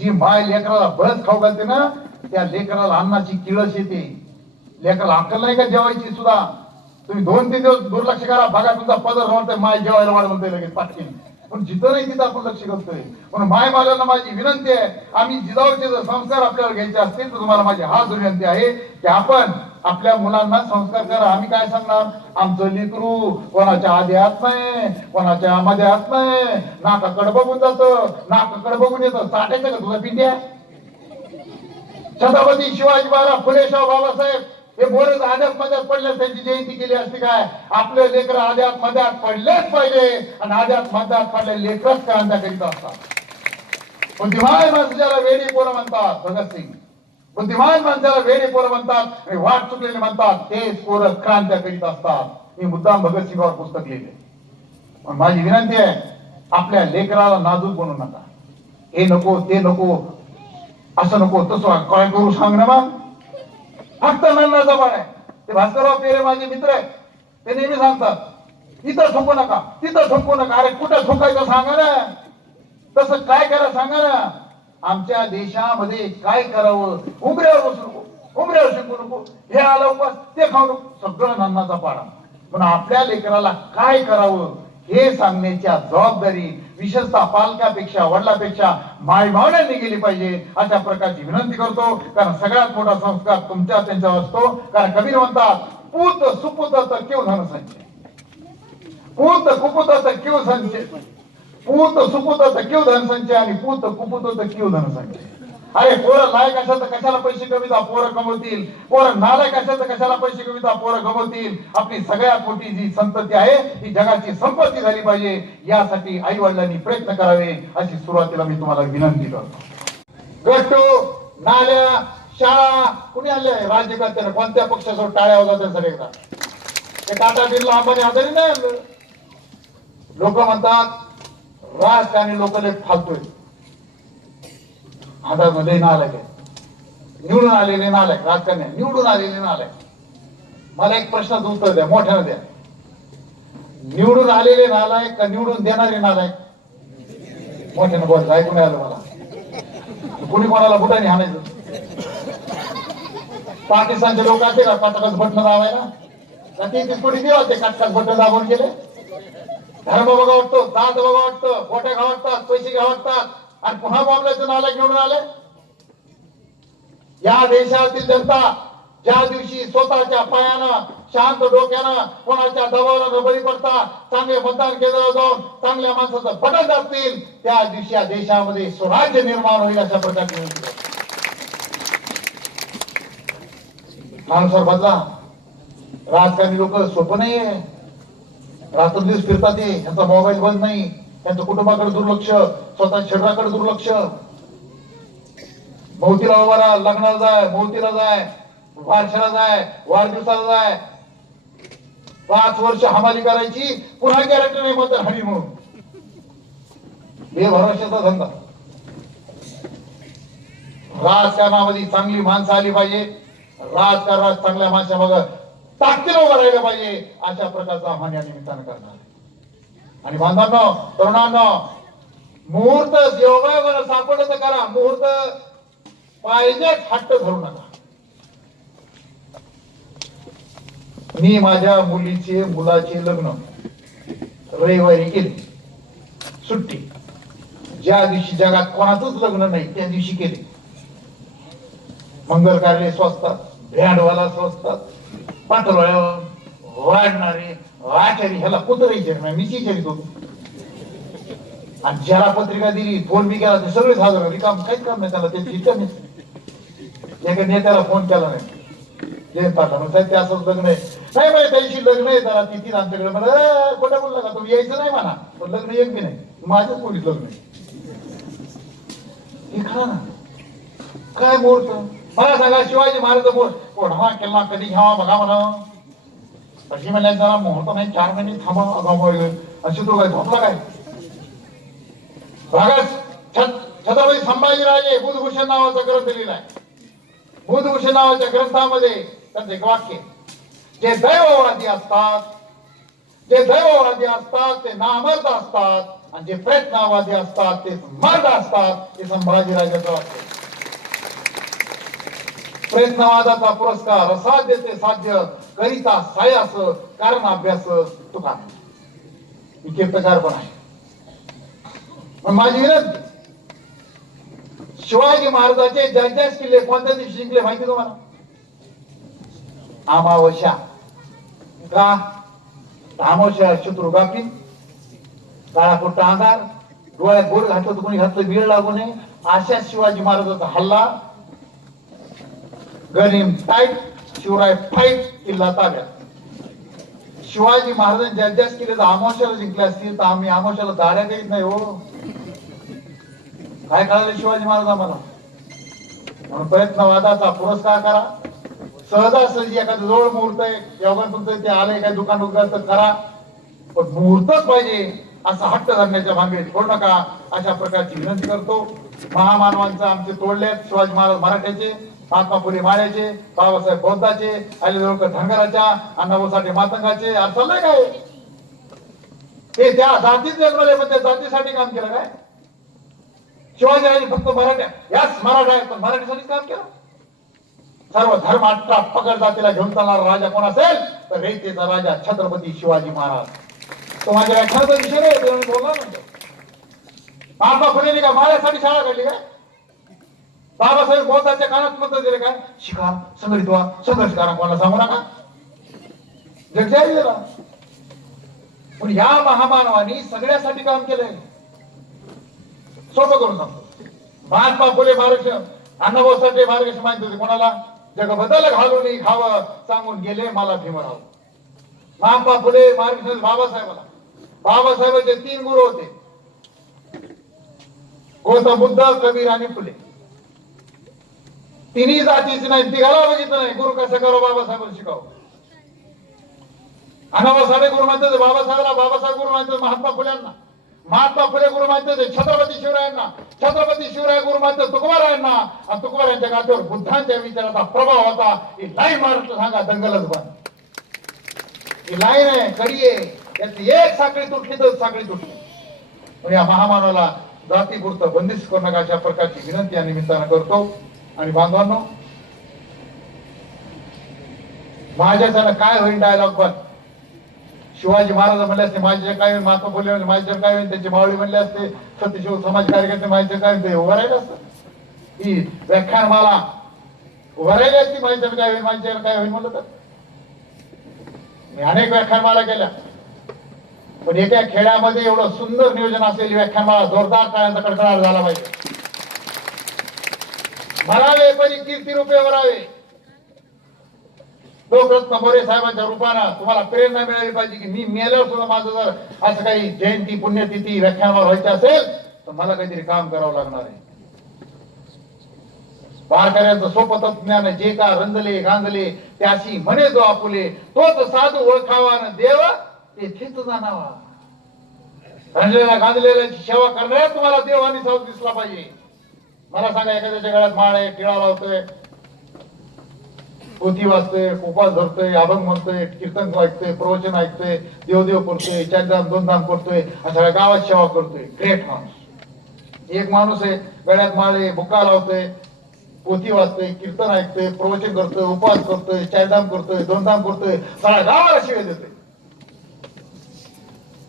जी माय लेकराला बळच खाऊ घालते ना त्या लेकराला अन्नाची किळस येते. लेकराला अक्कल नाही का जेवायची सुद्धा? तुम्ही दोन तीन दिवस दुर्लक्ष करा बघा तुमचा पदर राहतोय माय जेवायला वाढ म्हणतोय लगेच पाटकीन पण जिथं नाही तिथं आपण लक्ष करतोय. पण माय मालांना माझी विनंती आहे आम्ही जिजाऊचे जर संस्कार आपल्याला घ्यायचे असतील तर तुम्हाला माझी हाच विनंती आहे की आपण आपल्या मुलांना संस्कार करा. आम्ही काय सांगणार? आमचं लेकरू कोणाच्या आधी हात नाही कोणाच्या मध्ये हात नाही. नाकाकडे बघून जातं. नाकाकडे बघून येतं. चाटायचं का तुला पिंड्या छत्रपती शिवाजी महाराज फुले शाह बाबासाहेब हे बोरच आद्यात मध्यात पडल्यास त्यांची जयंती केली असती काय? आपले लेकर आद्यात मध्यात पडलेच पाहिजे. आणि आध्यात मध्यात पडले लेकरच क्रांत्या करीत असतात? पण दिवाळी माणसं ज्याला वेडी पोरं म्हणतात? भगतसिंग. बुद्धिमान माणसाला वेळे पोरं म्हणतात आणि वाट चुकलेले म्हणतात तेच पोरं क्रांत्या करीत असतात. मी मुद्दाम भगतसिंगावर पुस्तक लिहिले. पण माझी विनंती आहे आपल्या लेकराला नाजूक बनवू नका. हे नको ते नको असं नको तसं काय करू सांग ना मग? फक्त नन्ना जबान आहे. ते भास्करराव पेरे माझे मित्र आहेत. ते नेहमी सांगतात इथं थुंकू नका तिथं थुंकू नका. अरे कुठं थुंकायचं सांगा ना. तसं काय करा सांगा ना. आमच्या देशामध्ये काय करावं? उमऱ्यावर बसू नको उमऱ्यावर शिकू नको. हे आलं उपास ते खाऊ नको. सगळं नन्नाचा पाडा. पण आपल्या लेकराला काय करावं? हे सांगण्याच्या जबाबदारी विशेषतः पालकापेक्षा वडिलापेक्षा माय गेली पाहिजे. अशा प्रकारची विनंती करतो. कारण सगळ्यात मोठा संस्कार तुमच्या त्यांच्यावर असतो. कारण कबीर म्हणतात पूत सुपुत तर केव धन संचय पूत कुपुत तर केव संचय. पूत सुपूत तर केव आणि पूत कुपुत तर केव अरे पोरं लायक असेल कशाला पैसे कविता पोरं कमवतील. पोरं नालायक असेल कशाला पैसे कविता पोरं कमवतील. आपली सगळ्यात मोठी जी संतती आहे ही जगाची संपत्ती झाली पाहिजे. यासाठी आई वडिलांनी प्रयत्न करावे अशी सुरुवातीला मी तुम्हाला विनंती करतो. गट्टू नाल्या शाळा कुणी आले राज्यकर्त्याने कोणत्या पक्षासोबत टाळ्या होत्या सगळ्यांना ते टाटा बिर्ला अंबानी आधारी नाही लोक म्हणतात राजकारणी लोक लय फालतोय आता मध्ये नालायक आहे निवडून आलेले नालायक राजकारणी निवडून आलेले नालायक. मला एक प्रश्नाचं उत्तर द्या मोठ्यानं द्या. निवडून आलेले नालायक का निवडून देणारे नालायक? मोठ्यानं बोल ऐकून आलं मला. कुणी कोणाला बुटाने हाणायचं? पाकिस्तानचे लोक असते का पाटकाच बटन दाबायला. ते कोणी देवा ते काटकाच बटन दाबून गेले? धर्म बघा वाटतो जात बघा वाटतं बोट्या घ्या वाटतात पैसे घ्या वाटतात आणि पुन्हा बॉम्बल्याचं नाला घेऊन आले? या देशातील जनता ज्या दिवशी स्वतःच्या पायानं शांत डोक्यानं कोणाच्या दबावाला बळी पडता चांगले मतदान केंद्रावर जाऊन चांगल्या माणसाचं बटन जातील त्या दिवशी या देशामध्ये स्वराज्य निर्माण होईल अशा प्रकारची माणसावर बदला. राजकारणी लोक सोपं नाहीये. रात्रंदिवस फिरतात ते. त्यांचा मोबाईल बंद नाही. त्यांच्या कुटुंबाकडे दुर्लक्ष. स्वतः शरीराकडे दुर्लक्ष. मौतीला उभा राहा लग्नाला जाय मौतीला जाय वारशाला जाय वाढदिवसाला जाय. पाच वर्ष हमाली करायची पुन्हा गॅरंटी नाही म्हणतात हवी म्हणून. हे भरवशाचा धंदा. राजकारणामध्ये चांगली माणसं आली पाहिजे राजकारणात चांगल्या माणसा मग ताकदीनं उभं राहिलं पाहिजे अशा प्रकारचं आव्हान या निमित्तानं करणार आणि बांधवांनो तरुणांनो मुहूर्त योगायोगाला सापडलं तर करा. मुहूर्त पाहिजे हट्ट धरू नका. मी माझ्या मुलीचे मुलाचे लग्न रविवारी केले. सुट्टी. ज्या दिवशी जगात कोणाचंच लग्न नाही त्या दिवशी केले. मंगल कार्य स्वस्तात भ्यांडवाला स्वस्तात पातळ्यावर वाढणारे आचारी ह्याला कुत्र विचार मीच विचारित होतो आणि ज्याला पत्रिका दिली फोन बी केला ते सगळेच हजर काम काहीच काम नाही त्याला त्याची इच्छा नाही. एका नेत्याला फोन केला नाही. जयंत पाटला म्हणतात ते असंच लग्न आहे. नाही माहिती त्याशी लग्न आहे. जरा तिथे आमच्याकडे म्हणा खोटं बोलला का तुम्ही यायचं नाही म्हणा. पण लग्न एक बी नाही. माझं कोणी लग्न आहे. हे ना? काय मुहूर्त? मला सांगा शिवाजी महाराज बोल कोणा केला कधी घ्यावा बघा म्हणा तशी म्हणल्या जरा मुहूर्त नाही चार महिने थांबा अगाऊ अशी तो काय झोपला काय? भागात छत्रपती संभाजीराजे बुधभूषण नावाचा ग्रंथ लिहिला आहे बुधभूषण नावाच्या ग्रंथामध्ये त्यांचं एक वाक्य जे दैववादी असतात जे दैववादी असतात ते नामर्द असतात आणि जे प्रयत्नवादी असतात ते मर्द असतात ते संभाजीराजाचं वाक्य प्रयत्नवादाचा पुरस्कार असाध्य ते साध्य करिता सायास कारण अभ्यास तुका कीर्तकार पण आहे माझी विनंती शिवाजी महाराजाचे जयजयस किल्ले कोणत्या दिवशी जिंकले माहिती तुम्हाला? अमावस्या. का? अमावस्या शत्रू गापी काळा पोट्टा अंगार डोळ्यात गोड घातलं तर कोणी घातलं वेळ लागू नये. अशा शिवाजी महाराजाचा हल्ला गनिम टाईट शिवराय फाईट किल्ला ताब्यात. शिवाजी महाराजांनी ज्या ज्याच केले तर आमोशाला जिंकले असतील तर आम्ही आमोशाला दाड्या देत नाही हो. काय कळालं शिवाजी महाराज आम्हाला? म्हणून प्रयत्नवादाचा पुरस्कार करा. सहजासहजी एखादं जवळ मुहूर्त आहे एवढं तुमचं ते आलंय काय दुकान उघड तर करा. पण मुहूर्तच पाहिजे असा हट्ट धरण्याच्या मागे सोड नका. अशा प्रकारची विनंती करतो. महामानवांचं आमचे तोडलेत शिवाजी महाराज मराठ्याचे. महात्मा फुले माळ्याचे बाबासाहेब बौद्धाचे अलिदेवकर धनगराच्या अण्णाभाऊसाठी मातंगाचे आज नाही काय? ते त्या जातीत जन्मले पण त्या जातीसाठी काम केलं काय? शिवाजीराजे फक्त मराठ्या याच मराठा आहेत पण मराठीसाठी काम केलं. सर्व धर्म अठरा पकड जातीला घेऊन चालणारा राजा कोण असेल? तर रेतेचा राजा छत्रपती शिवाजी महाराज. तो माझ्या व्याख्यानाचा विषय नाही बोलला म्हणतो महात्मा फुलेने का माझ्यासाठी शाळा काढली काय बाबासाहेब बोधाच्या कानात मत दिले काय? शिका संघटित व्हा संघर्ष करा कोणाला सांगू नका. दिला पण या महामानवानी सगळ्यासाठी काम केलंय. सोपं करून सांगतो. महात्मा फुले महाराष्ट्र अण्णाभाऊ साठे महाराष्ट्र माहिती होते कोणाला? जग बदल घालून खावं सांगून गेले मला भीमराव महात्मा फुले महाराष्ट्र बाबासाहेबाला. बाबासाहेबांचे तीन गुरु होते. गौतम बुद्ध कबीर आणि फुले. तिन्ही जातीची नाही तिघाला बघितलं नाही. गुरु कसं करो बाबासाहेब शिकाव. अनावा साडे गुरु म्हणतात बाबासाहेबला बाबासाहेब गुरु म्हणतात महात्मा फुल्यांना. महात्मा फुले गुरु म्हणतात छत्रपती शिवरायांना. छत्रपती शिवराय गुरु म्हणतात तुकोबारायांना. आणि तुकोबारायांच्या गाठीवर बुद्धांच्या विचाराचा प्रभाव होता. ही लाईन महाराष्ट्र सांगा दंगलच बंद ही लाईन आहे कडी आहे. त्याची एक साखळी तुटली तर साखळी तुटली. पण या महामानवाला जातीपुरतं बंदिश करू नका अशा प्रकारची विनंती या निमित्तानं करतो. आणि बांधवांनो माझ्याच्यानं काय होईल डायलॉग पण? शिवाजी महाराज म्हणले असते माझ्या काय होईल? महात्मा फुले म्हणजे माझ्या काय होईल? त्यांची मावळी म्हणले असते सत्यशिव समाज कार्यकर्ते माझ्या काय होईल? ते उभं राहिलं असतं. ही व्याख्यान मला उभं राहिली असती माझ्या काय होईल? माझ्या काय होईल? म्हणलं तर. मी अनेक व्याख्यानमाला केल्या. पण एका खेड्यामध्ये एवढं सुंदर नियोजन असलेली व्याख्यानमाला जोरदार टाळ्यांचा कडकडाट झाला पाहिजे. म्हणावे परी कीर्ती रुपये भरावे लोकरत्न मोरे साहेबांच्या रूपानं तुम्हाला प्रेरणा मिळाली पाहिजे की मी मेल्यावर सुद्धा माझं जर असं काही जयंती पुण्यतिथी व्याख्यानावर व्हायची असेल तर मला काहीतरी काम करावं लागणार आहे. वारकऱ्यांचं सोपं ज्ञान जे का रंजले गांजले त्याशी म्हणे जो आपुले तोच साधू ओळखावा न देव तेथेच जाणावा रंजलेला गांजलेल्या सेवा करण्यात तुम्हाला देव आणि साधू दिसला पाहिजे. मला सांगा एखाद्याच्या गळ्यात माळ आहे टिळा लावतोय पोथी वाचतोय उपास धरतोय अभंग म्हणतोय कीर्तन ऐकतोय प्रवचन ऐकतोय देवदेव करतोय चार धाम दोन धाम करतोय सगळ्या गावात सेवा करतोय. ग्रेट माणूस एक माणूस आहे गळ्यात माळे बुक्का लावतोय पोथी वाचतोय कीर्तन ऐकतोय प्रवचन करतोय उपवास करतोय चारधाम करतोय दोन धाम करतोय सगळ्या गावाला शिवाय देतोय.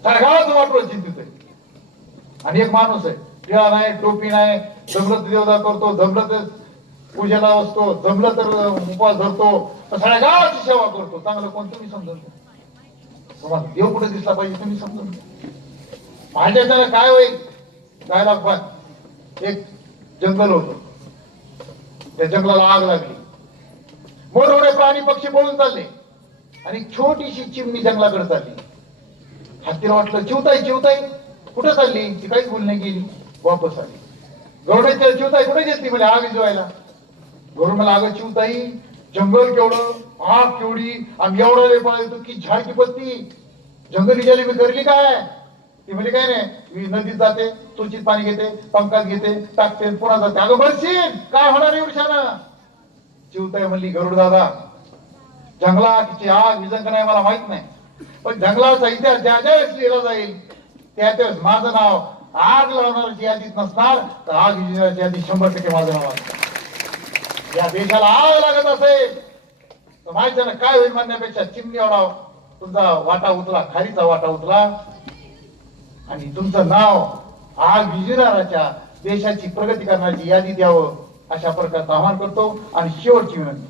सगळ्या गावात वाटोळ चिंतित आणि एक माणूस आहे टिळा नाही टोपी नाही जमलं तर देवदा करतो जमलं तर पूजेला असतो जमलं तर उपवास धरतो तर सगळ्या गावाची सेवा करतो. चांगलं कोण तुम्ही समजून तुम्हाला देव कुठे दिसला पाहिजे तुम्ही समजून घ्या. काय होईल? काय लागतात एक जंगल होत. त्या जंगलाला आग लागली. मोठमोठे प्राणी पक्षी बोलून चालले. आणि छोटीशी चिमणी जंगलाकडे चालली. हत्तीला वाटलं चिवताई चिवताई कुठं चालली? ती काहीच बोल नाही गेली. वापस आली. गरुडाच्या चिवताई कुठे घेतली म्हणजे आग जेवायला. गरुड मला अगं चिवताई जंगल केवढं आग केवढी आम्ही एवढा वेळ येतो की झाड की पत्ती. जंगली गेली मी करली काय? ती म्हणजे काय नाही मी नदीत जाते तुळशीत पाणी घेते पंखात घेते टाकते पुन्हा जाते. अगं भरशील काय होणार एवढ्यानं चिवताई म्हणली गरुड दादा जंगलाची आग विजंक नाही मला माहीत नाही. पण जंगलाचा इतिहास ज्या ज्या वेळेस लिहिला जाईल त्यातच माझं नाव आग लावणाऱ्याची यादीत नसणार तर आग विजणाऱ्याची यादी शंभर टक्के माझं नाव असणार या देशाला आग लागत असेल तर माहिती ना काय होईल म्हणण्यापेक्षा चिमणी एवढा तुमचा वाटा उचला खारीचा वाटा उचला आणि तुमचं नाव आग विजणाऱ्याच्या देशाची प्रगती करण्याची यादी द्यावं अशा प्रकारचं आव्हान करतो. आणि शेवटची विनंती.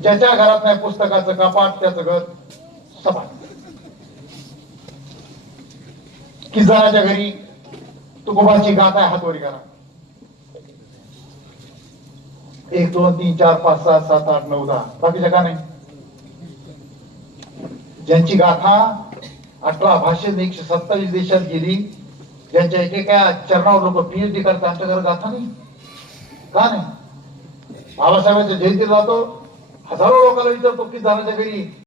ज्याच्या घरात नाही पुस्तकाचं कपाट त्याचं घर सपाट किजनाच्या घरी. तुकोबाची गाथा आहे हातवरी करा. एक दोन तीन चार पाच सहा सात आठ नऊ दहा. बाकीच्या का नाही? ज्यांची गाथा अठरा भाषेत एकशे सत्तावीस देशात गेली ज्यांच्या एकेका चरणावर लोक पीएचडी करतात आमच्या घरात गाथा नाही. का नाही? बाबासाहेबांच्या जयंतीला जातो हजारो लोकांना विचारतो की झाल्याच्या घरी